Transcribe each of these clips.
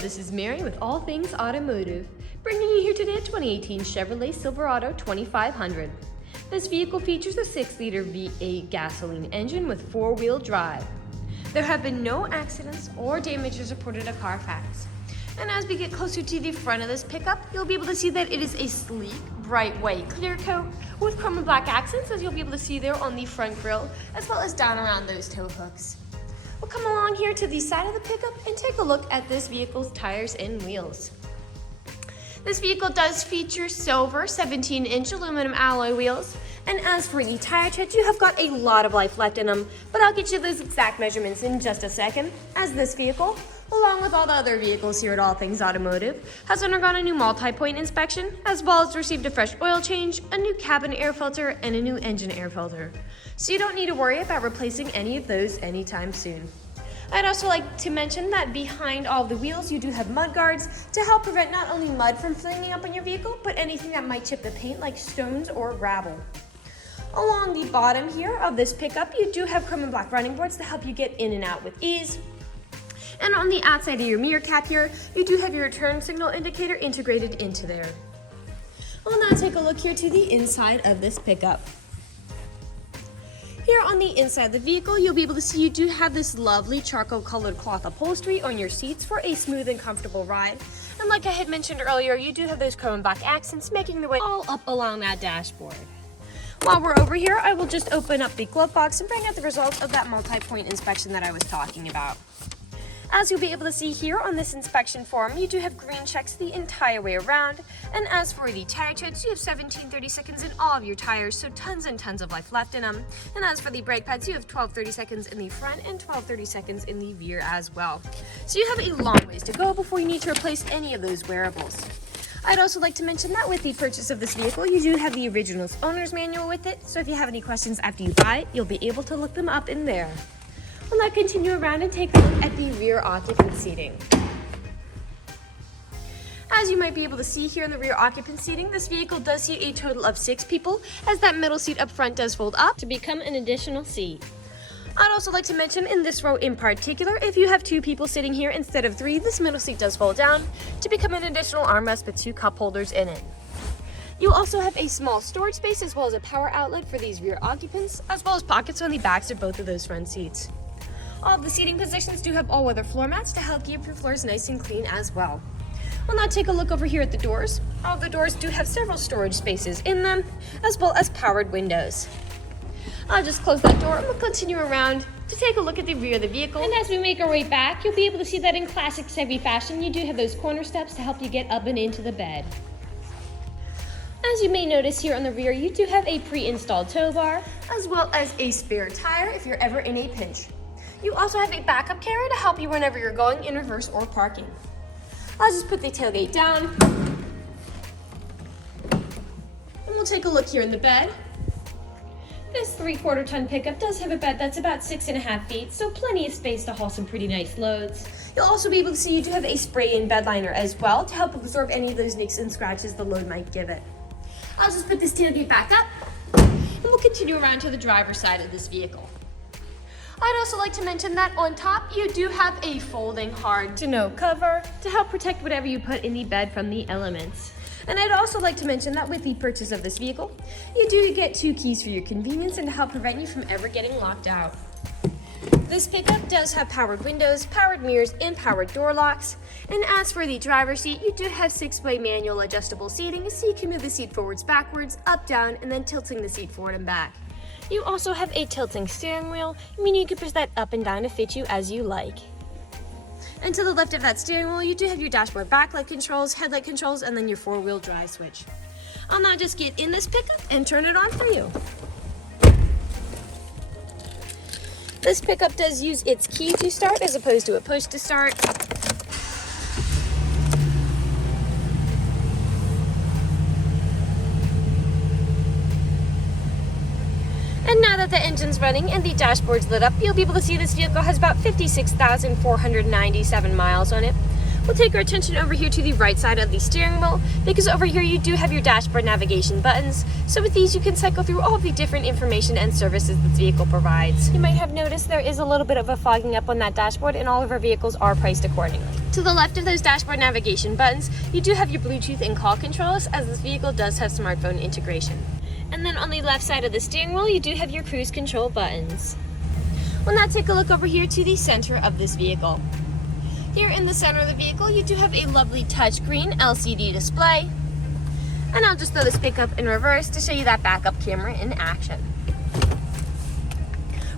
this is Mary with All Things Automotive, bringing you here today a 2018 Chevrolet Silverado 2500. This vehicle features a 6-liter V8 gasoline engine with 4-wheel drive. There have been no accidents or damages reported at CARFAX. And as we get closer to the front of this pickup, you'll be able to see that it is a sleek, bright white clear coat with chrome and black accents, as you'll be able to see there on the front grille, as well as down around those tow hooks. We'll come along here to the side of the pickup and take a look at this vehicle's tires and wheels. This vehicle does feature silver 17-inch aluminum alloy wheels, and as for the tire treads, you have got a lot of life left in them, but I'll get you those exact measurements in just a second, as this vehicle, along with all the other vehicles here at All Things Automotive, has undergone a new multi-point inspection, as well as received a fresh oil change, a new cabin air filter, and a new engine air filter. So you don't need to worry about replacing any of those anytime soon. I'd also like to mention that behind all the wheels, you do have mud guards to help prevent not only mud from flinging up on your vehicle, but anything that might chip the paint like stones or gravel. Along the bottom here of this pickup, you do have chrome and black running boards to help you get in and out with ease. And on the outside of your mirror cap here, you do have your turn signal indicator integrated into there. We'll now take a look here to the inside of this pickup. Here on the inside of the vehicle, you'll be able to see you do have this lovely charcoal colored cloth upholstery on your seats for a smooth and comfortable ride. And like I had mentioned earlier, you do have those chrome and black accents making their way all up along that dashboard. While we're over here, I will just open up the glove box and bring out the results of that multi-point inspection that I was talking about. As you'll be able to see here on this inspection form, you do have green checks the entire way around. And as for the tire treads, you have 17/32 in all of your tires, so tons and tons of life left in them. And as for the brake pads, you have 12/32 in the front and 12/32 in the rear as well. So you have a long ways to go before you need to replace any of those wearables. I'd also like to mention that with the purchase of this vehicle, you do have the original owner's manual with it, so if you have any questions after you buy it, you'll be able to look them up in there. We'll now continue around and take a look at the rear occupant seating. As you might be able to see here in the rear occupant seating, this vehicle does seat a total of 6 people, as that middle seat up front does fold up to become an additional seat. I'd also like to mention in this row in particular, if you have 2 people sitting here instead of 3, this middle seat does fold down to become an additional armrest with 2 cup holders in it. You'll also have a small storage space as well as a power outlet for these rear occupants, as well as pockets on the backs of both of those front seats. All of the seating positions do have all-weather floor mats to help keep your floors nice and clean as well. We'll now take a look over here at the doors. All of the doors do have several storage spaces in them, as well as powered windows. I'll just close that door and we'll continue around to take a look at the rear of the vehicle. And as we make our way back, you'll be able to see that in classic Chevy fashion, you do have those corner steps to help you get up and into the bed. As you may notice here on the rear, you do have a pre-installed tow bar, as well as a spare tire if you're ever in a pinch. You also have a backup carrier to help you whenever you're going in reverse or parking. I'll just put the tailgate down. And we'll take a look here in the bed. This 3/4 ton pickup does have a bed that's about 6.5 feet, so plenty of space to haul some pretty nice loads. You'll also be able to see you do have a spray-in bedliner as well to help absorb any of those nicks and scratches the load might give it. I'll just put this tailgate back up, and we'll continue around to the driver's side of this vehicle. I'd also like to mention that on top, you do have a folding hard tonneau cover to help protect whatever you put in the bed from the elements. And I'd also like to mention that with the purchase of this vehicle, you do get 2 keys for your convenience and to help prevent you from ever getting locked out. This pickup does have powered windows, powered mirrors, and powered door locks. And as for the driver's seat, you do have 6-way manual adjustable seating, so you can move the seat forwards, backwards, up, down, and then tilting the seat forward and back. You also have a tilting steering wheel, meaning you can push that up and down to fit you as you like. And to the left of that steering wheel, you do have your dashboard backlight controls, headlight controls, and then your 4-wheel drive switch. I'll now just get in this pickup and turn it on for you. This pickup does use its key to start as opposed to a push to start. And now that the engine's running and the dashboard's lit up, you'll be able to see this vehicle has about 56,497 miles on it. We'll take our attention over here to the right side of the steering wheel, because over here you do have your dashboard navigation buttons. So with these you can cycle through all of the different information and services this vehicle provides. You might have noticed there is a little bit of a fogging up on that dashboard, and all of our vehicles are priced accordingly. To To the left of those dashboard navigation buttons, you do have your Bluetooth and call controls, as this vehicle does have smartphone integration. And then on the left side of the steering wheel, you do have your cruise control buttons. We'll now take a look over here to the center of this vehicle. Here in the center of the vehicle, you do have a lovely touchscreen LCD display. And I'll just throw this pickup in reverse to show you that backup camera in action.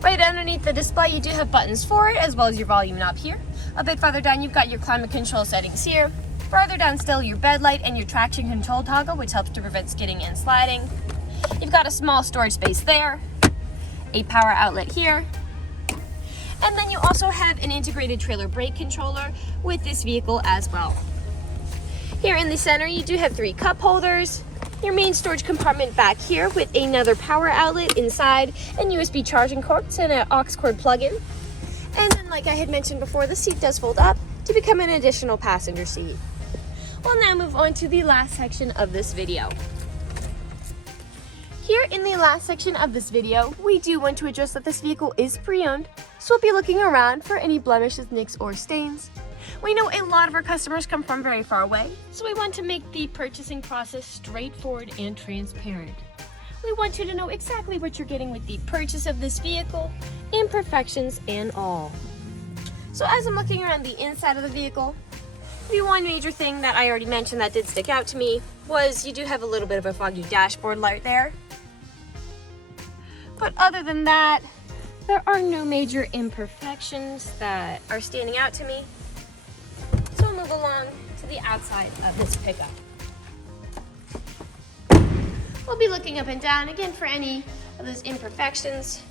Right underneath the display, you do have buttons for it, as well as your volume knob here. A bit farther down, you've got your climate control settings here. Further down still, your bed light and your traction control toggle, which helps to prevent skidding and sliding. You've got a small storage space there, a power outlet here, and then you also have an integrated trailer brake controller with this vehicle as well. Here in the center, you do have 3 cup holders, your main storage compartment back here with another power outlet inside, and USB charging cords and an aux cord plug-in. And then, like I had mentioned before, the seat does fold up to become an additional passenger seat. We'll now move on to the last section of this video. Here in the last section of this video, we do want to address that this vehicle is pre-owned, so we'll be looking around for any blemishes, nicks, or stains. We know a lot of our customers come from very far away, so we want to make the purchasing process straightforward and transparent. We want you to know exactly what you're getting with the purchase of this vehicle, imperfections and all. So as I'm looking around the inside of the vehicle, the one major thing that I already mentioned that did stick out to me was you do have a little bit of a foggy dashboard light there. But other than that, there are no major imperfections that are standing out to me. So we'll move along to the outside of this pickup. We'll be looking up and down again for any of those imperfections.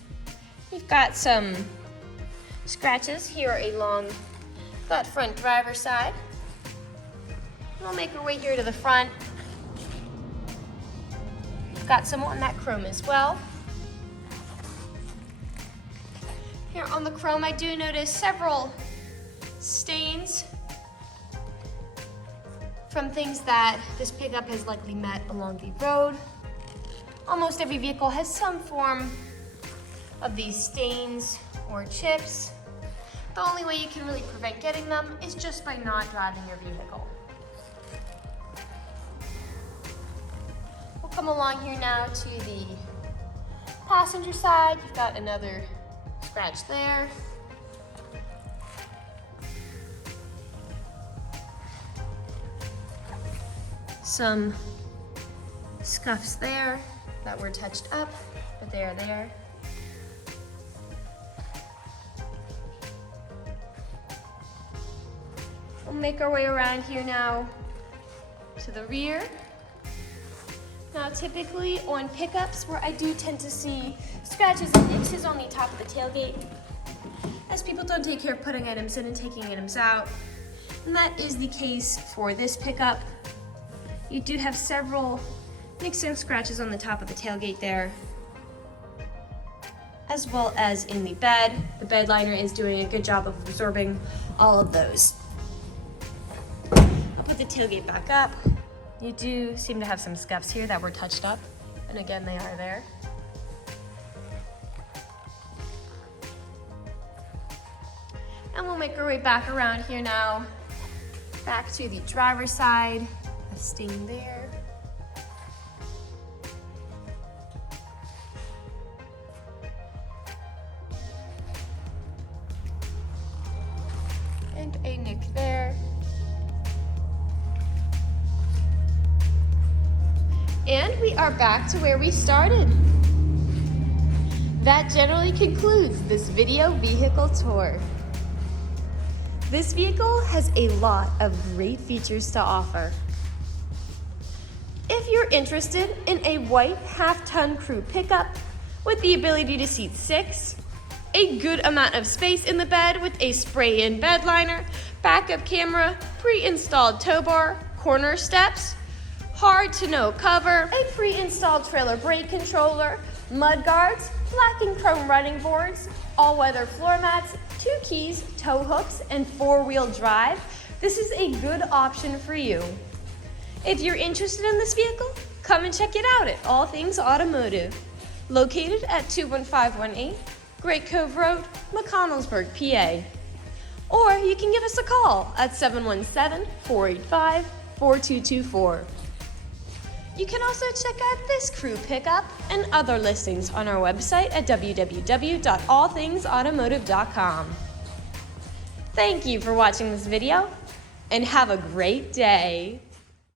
We've got some scratches here along that front driver's side. We'll make our way here to the front. We've got some on that chrome as well. Here on the chrome, I do notice several stains from things that this pickup has likely met along the road. Almost every vehicle has some form of these stains or chips. The only way you can really prevent getting them is just by not driving your vehicle. We'll come along here now to the passenger side. You've got another scratch there. Some scuffs there that were touched up, but they are there. We'll make our way around here now to the rear. Now typically on pickups where I do tend to see scratches and nicks on the top of the tailgate, as people don't take care of putting items in and taking items out. And that is the case for this pickup. You do have several nicks and scratches on the top of the tailgate there, as well as in the bed. The bed liner is doing a good job of absorbing all of those. I'll put the tailgate back up. You do seem to have some scuffs here that were touched up, and again, they are there. And we'll make our way back around here now, back to the driver's side. A stain there. And a nick there. And we are back to where we started. That generally concludes this video vehicle tour. This vehicle has a lot of great features to offer. If you're interested in a white half-ton crew pickup with the ability to seat 6, a good amount of space in the bed with a spray-in bed liner, backup camera, pre-installed tow bar, corner steps, hard-to-know cover, a pre-installed trailer brake controller, mudguards, black and chrome running boards, all-weather floor mats, 2 keys, tow hooks, and 4-wheel drive, this is a good option for you. If you're interested in this vehicle, come and check it out at All Things Automotive, located at 21518 Great Cove Road, McConnellsburg, PA. Or you can give us a call at 717-485-4224. You can also check out this crew pickup and other listings on our website at www.allthingsautomotive.com. Thank you for watching this video, and have a great day.